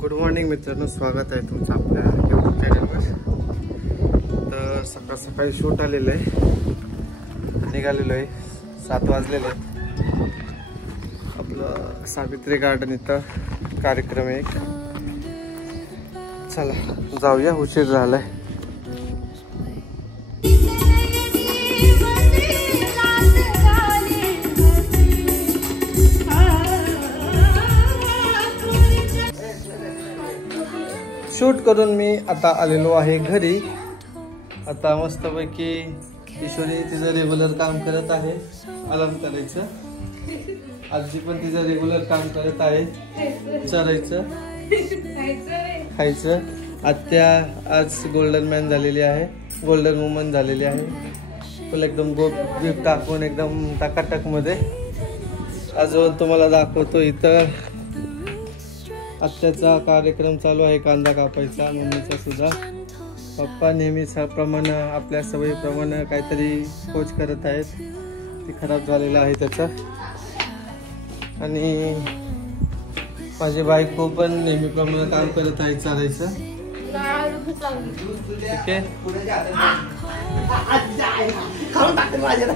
Good morning मित्रांनो, स्वागत आहे तुमचं आपल्या यूट्यूब चॅनलवर। तर सकाळ सकाळी शूट आलेलं आहे, निघालेलो आहे, 7 वाजलेले आहेत। आपलं सावित्री गार्डन इथं कार्यक्रम आहे, चला जाऊया, उशीर झालाय। शूट करून मी आता आलेलो आहे घरी। आता मस्तपैकी किशोरी तिचं रेग्युलर काम करत आहे, आराम करायचं। आजी पण तिचं रेग्युलर काम करत आहे, चरायचं खायचं। आत्या आज गोल्डन मॅन झालेली आहे, गोल्डन वुमन झालेली आहे, फुल एकदम गोप टाकून एकदम टाकाटक मध्ये। अजून तुम्हाला दाखवतो, इथं आत्याचा कार्यक्रम चालू आहे, कांदा कापायचा, मम्मीचा सुद्धा। पप्पा नेहमीच प्रमाणे आपल्या सवयीप्रमाणे काहीतरी खोज करत आहेत, ते खराब झालेलं आहे त्याचा। आणि माझी बायको पण नेहमीप्रमाणे काम करत आहे, चालायचं। ठीक आहे।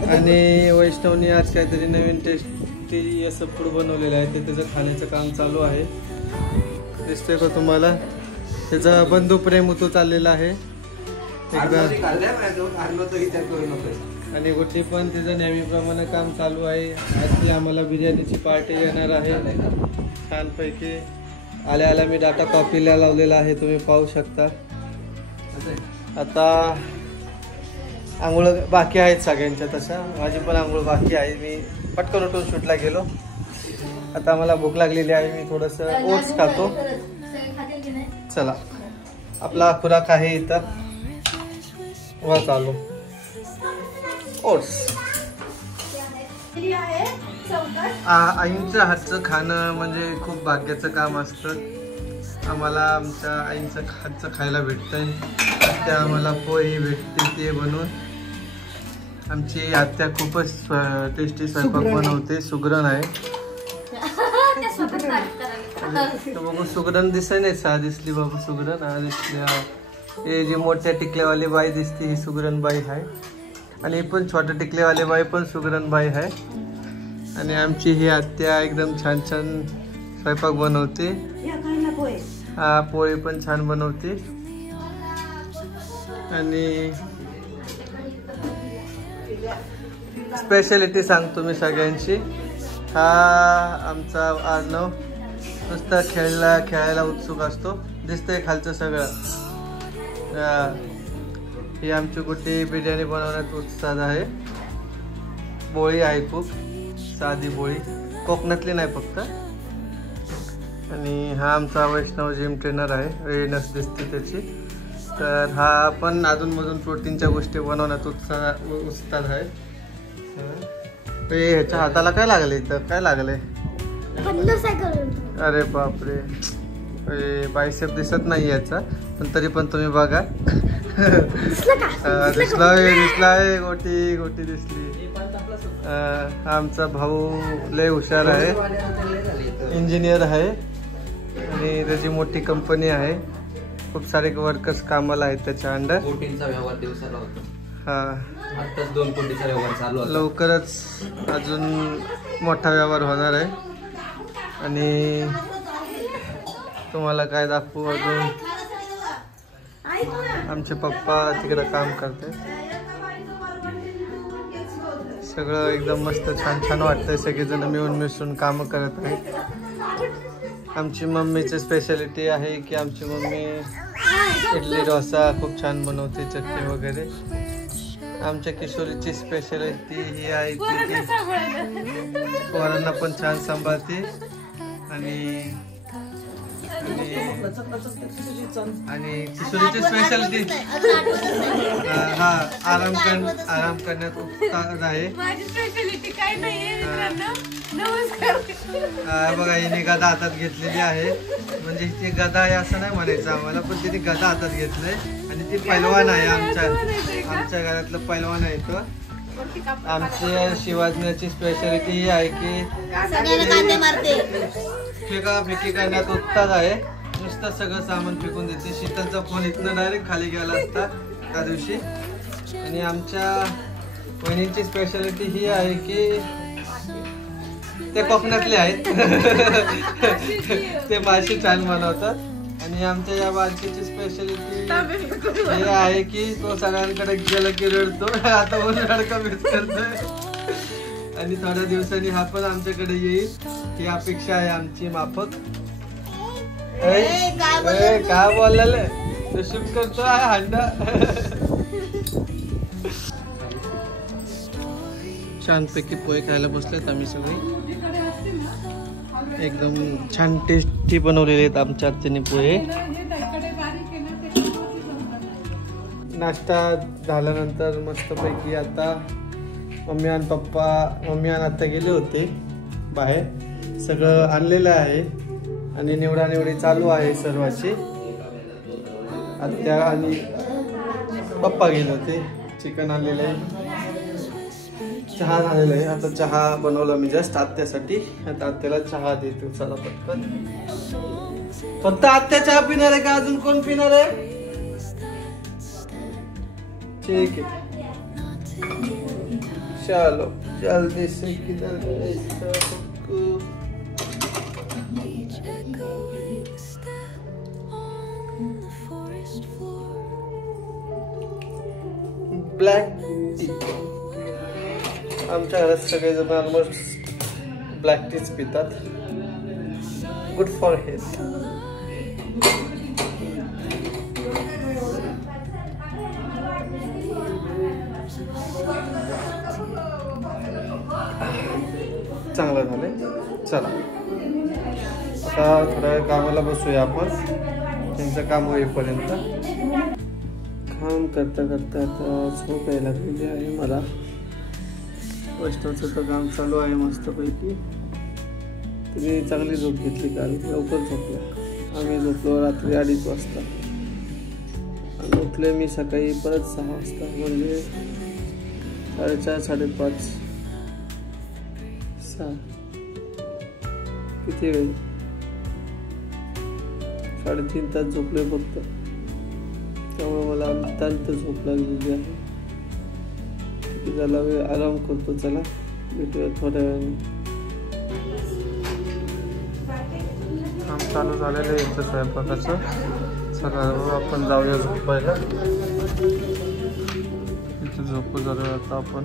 आणि वैष्णवनी आज काहीतरी नवीन टेस्टी असं फूड बनवलेलं आहे, ते त्याचं खाण्याचं काम चालू आहे, दिसतोय का तुम्हाला? त्याचा बंधू प्रेम उतू चाललेला आहे एकदा। आणि गुड्डी पण तिचं नेहमीप्रमाणे काम चालू आहे। आज आम्हाला बिर्याणीची पार्टी येणार आहे छानपैकी। आल्या आल्या मी डाटा कॉपीला लावलेला आहे, तुम्ही पाहू शकता। आता आंघोळ बाकी आहेत सगळ्यांच्या, तशा माझी पण आंघोळ बाकी आहे। मी पटकन उठून शूटला गेलो। आता मला भूक लागलेली आहे, मी थोडंसं ओट्स खातो। चला, आपला खुराक आहे इथं, वा चालू ओट्स। आईंच्या हातचं खाणं म्हणजे खूप भाग्याचं काम असतं। आम्हाला आमच्या आईंचं हातचं खायला भेटतंय, त्या आम्हाला पोळी भेटते ते बनवून। आमची आत्या खूपच टेस्टी स्वयंपाक बनवते, सुगरण आहे। बाबू सुगरण दिसत नाही, सा दिसली बाबू सुगरण, हा दिसली। हे जी मोठ्या टिकल्यावाली बाई दिसते ही सुगरण बाई आहे, आणि पण छोट्या टिकल्यावाली बाई पण सुगरण बाई आहे। आणि आमची ही आत्या एकदम छान छान स्वयंपाक बनवते, हा पोळी पण छान बनवते। आणि स्पेशालिटी सांगतो मी सगळ्यांची, हा आमचा अर्णव नुसता खेळायला उत्सुक असतो, दिसतंय खालचं सगळं। ही आमची गुड्डी बिर्याणी बनवण्यात उत्साह आहे। बोळी आहे, खूप साधी बोळी, कोकणातली नाही फक्त। आणि हा आमचा वैष्णव जिम ट्रेनर आहे, वेळीनच दिसते त्याची। तर हा पण अधूनमधून प्रोटीनच्या गोष्टी बनवण्यात उत्साह आहे। ह्याच्या हाताला काय लागले, इथं काय लागले? अरे बापरे, बायसेप दिसत नाही याचा, पण तरी पण तुम्ही बघा। दिसलाय, गोटी दिसली। आमचा भाऊ लय हुशार आहे, इंजिनियर आहे, आणि त्याची मोठी कंपनी आहे, खूप सारे वर्कर्स कामाला आहेत त्याच्या अंडर। कोटींचा व्यवहार दिवसाला होतो, हा आताच 2 कोटीचा व्यवहार चालू आहे, लवकरच अजून मोठा व्यवहार होणार आहे। आणि तुम्हाला काय दाखवू अजून, आमचे पप्पा तिकडे काम करते, सगळं एकदम मस्त छान छान वाटतंय, सगळेजण मिळून मिसळून काम करत आहेत। आमची मम्मीची स्पेशालिटी आहे की आमची मम्मी इडली डोसा खूप छान बनवते, चटणी वगैरे। आमच्या किशोरीची स्पेशालिटी ही आहे की पोरांना पण छान सांभाळते, आणि किशोरीची स्पेशालिटी हा आराम करण्यात उत्साह आहे। बघा, हिने गदा हातात घेतलेली आहे, म्हणजे ती गदा आहे असं नाही म्हणायचं आम्हाला, पण तिने गदा हातात घेतलंय, आणि ती पैलवान आहे, आमच्या घरातलं पैलवान आहे तो। आमच्या शिवाजण्याची स्पेशालिटी ही आहे की फेकाफेकी करण्यात उत्साह आहे, नुसतं सगळं सामान फेकून देते. शीतलचा फोन इथनं डायरेक्ट खाली गेला असता त्या दिवशी. आणि आमच्या वहिनींची स्पेशालिटी ही आहे की ते कोकणातले आहेत. ते माशी छान बनवतात. आणि आमच्या या बारकीची स्पेशालिटी हे आहे की तो सगळ्यांकडे गेला की रडतो. आता रडका मिस करतोय. आणि थोड्या दिवसांनी हा पण आमच्याकडे येईल ही अपेक्षा आहे आमची माफक. काय बोललेलं तो शूट करतो आहे हंडा. छानपैकी पोहे खायला बसलेत आम्ही सगळे. एकदम छान टेस्टी बनवलेले आहेत आमच्या आत्याने पोहे. नाश्ता झाल्यानंतर मस्तपैकी आता मम्मी आणि आत्या गेले होते बाहेर. सगळं आणलेलं आहे आणि निवडानिवडी चालू आहे सर्वांची. आत्या आणि पप्पा गेले होते. चिकन आणलेलं आहे. चहा झालेला आहे. आता चहा बनवला मी जस्ट आत्यासाठी. आता आत्याला चहा देतो. चला पटकन. फक्त आत्या चहा पिणार आहे का अजून कोण पिणार आहे? ठीक आहे चलो जल्दी से किधर ब्लॅक टी. आमच्या घरात सगळेजण ऑलमोस्ट ब्लॅक टीच पितात. Good for health. चांगलं झालंय. चला आता थोड्या कामाला बसूया आपण. त्यांचं काम होईपर्यंत. काम करता करता आता झोप यायला लागलेली आहे मला. वैष्णवचं तर काम चालू आहे मस्तपैकी. तिने चांगली झोप घेतली काल. लवकर झोपल्या. आम्ही झोपलो रात्री 2:30 वाजता. आणि उठले मी सकाळी परत 6 वाजता. म्हणजे 4:30 5:30 6. किती वेळ? 3.5 तास झोपले फक्त. त्यामुळे मला अत्यंत झोप लागलेली आहे. झाला वेळ आराम करतो. चला भेटूया थोड्या वेळाने. काम चालू झालेलं आहे इथं स्वयंपाकाचं. चला आपण जाऊया झोपायला. इथं झोपू जाऊया आता आपण.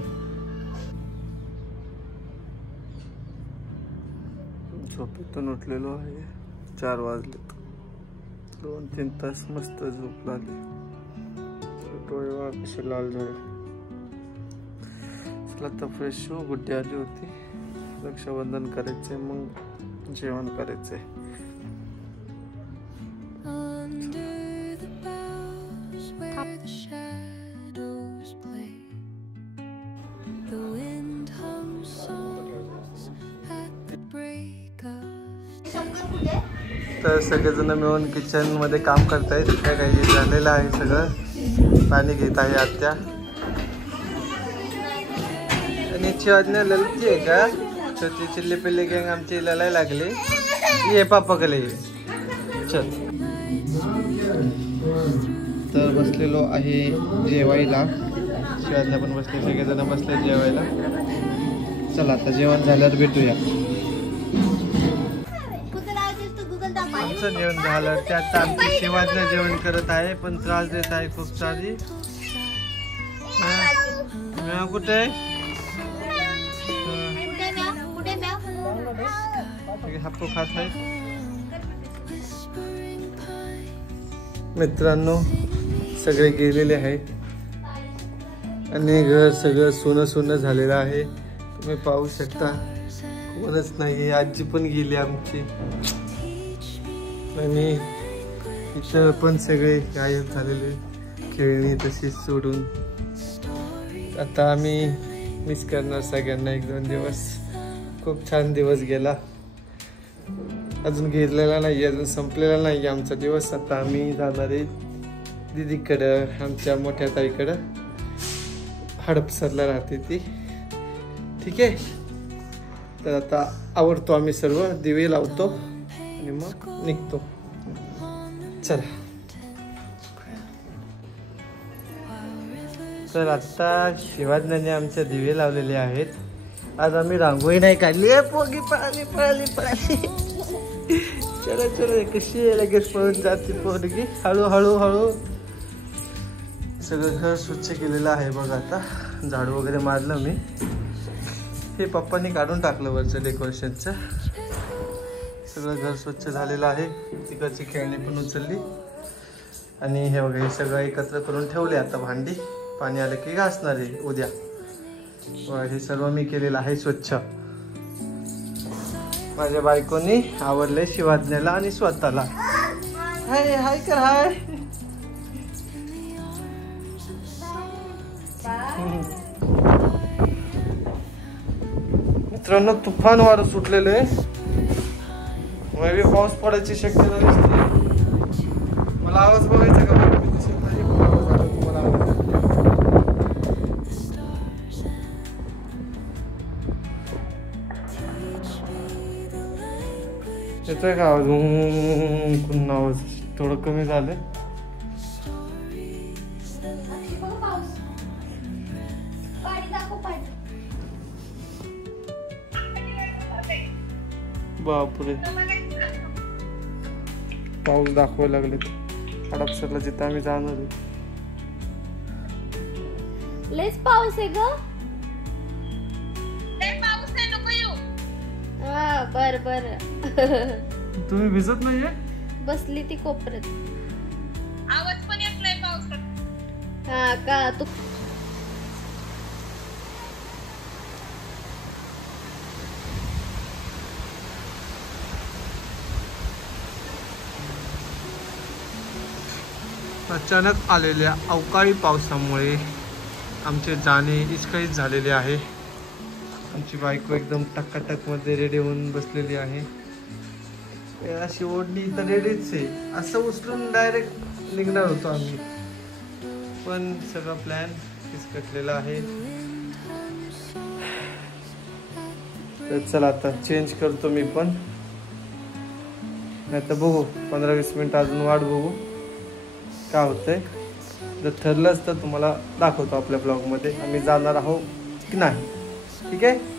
झोपेतून उठलेलो आहे. 4 वाजलेत. 2-3 तास मस्त झोप लागली. डोळे कसे लाल झाले. आता फ्रेश हो. गुड्डी आली होती. रक्षाबंधन करायचे मग जेवण करायचे. तर सगळेजण मिळून किचन मध्ये काम करतायत. काही झालेलं आहे सगळं. पाणी घेत आहे आत्या. आणि वाजण्या ललची आहे का? छोटी चिल्ली पिल्ली गँग आमची ललाय लागली. ये पापाकडे ये. चल तर बसलेलो आहे जेवायला. शिवाजला पण बसले. सगळेजण बसले जेवायला. चला आता जेवण झाल्यावर भेटूया. आमचं जेवण झालं. ते आता आमची शिवाजला जेवण करत आहे. पण त्रास देत आहे खूप सारी. कुठे हापू खात आहे. मित्रांनो सगळे गेलेले आहेत आणि घर सगळं सोनं सोनं झालेलं आहे. तुम्ही पाहू शकता कोणच नाही. आजी पण गेली आमची. आणि इथं पण सगळे गायब झालेले. खेळणी तशीच सोडून. आता आम्ही मिस करणार सगळ्यांना. 1-2 दिवस. खूप छान दिवस गेला. अजून गेलेला नाही. अजून संपलेला नाही आमचा दिवस. आता आम्ही जाणार आहे दीदीकडं. आमच्या मोठ्या ताईकडं. हडपसरला राहते ती. ठीक आहे. तर आता आवडतो आम्ही सर्व. दिवे लावतो आणि मग निघतो. चल. तर आता शिवाजीने आमचे दिवे लावलेले आहेत. आज आम्ही रांगोळी नाही काढली. पोगी पळाली पळाली पळाली. चला चला कशी आहे लगेच पळून जाते पोरगी. हळूहळू हळू. सगळं घर स्वच्छ केलेलं आहे बघ. आता झाडू वगैरे मारलं मी. हे पप्पांनी काढून टाकलं वरचं डेकोरेशनचं. सगळं घर स्वच्छ झालेलं आहे. तिकडची खेळणी पण उचलली आणि हे बघा हे सगळं एकत्र करून ठेवले. आता भांडी पाणी आलं की घासणार आहे उद्या. हे सर्व मी केलेलं आहे स्वच्छ. माझ्या बायकोनी आवडले शिवाज्ञाला आणि स्वतःला. हाय हाय कर हाय. मित्रांनो तुफान वारं सुटलेलं आहे. मे पाऊस पडायची शक्यता दिसते. मला आवाज बघायचा का? येतोय का आवाज? पुन्हा आवाज थोडं कमी झालं. बापरे पाऊस दाखवायला लागले. हडपसरला जिथं आम्ही जाणार आहे. लेस पाऊस आहे ग. बर बर. तुम्ही भिजत नाहीये? बसली ती कोपऱ्यात. आवाज पण येत नाही पावसात. हा का तू अचानक आलेल्या अवकाळी पावसामुळे आमचे जाणे विस्कळीत झालेले आहे. आमची बायको एकदम टकाटक मध्ये रेडी होऊन बसलेली आहे. अशी ओढणी तर रेडीच आहे. असं उचलून डायरेक्ट निघणार होतो आम्ही, पण सगळं प्लॅन विस्कटलेला आहे. तर चला आता चेंज करतो मी पण. नाही तर बघू 15-20 मिनिटं अजून वाट बघू काय होतंय. जर ठरलंच तर तुम्हाला दाखवतो आपल्या ब्लॉगमध्ये आम्ही जाणार आहोत की नाही. ठीक आहे.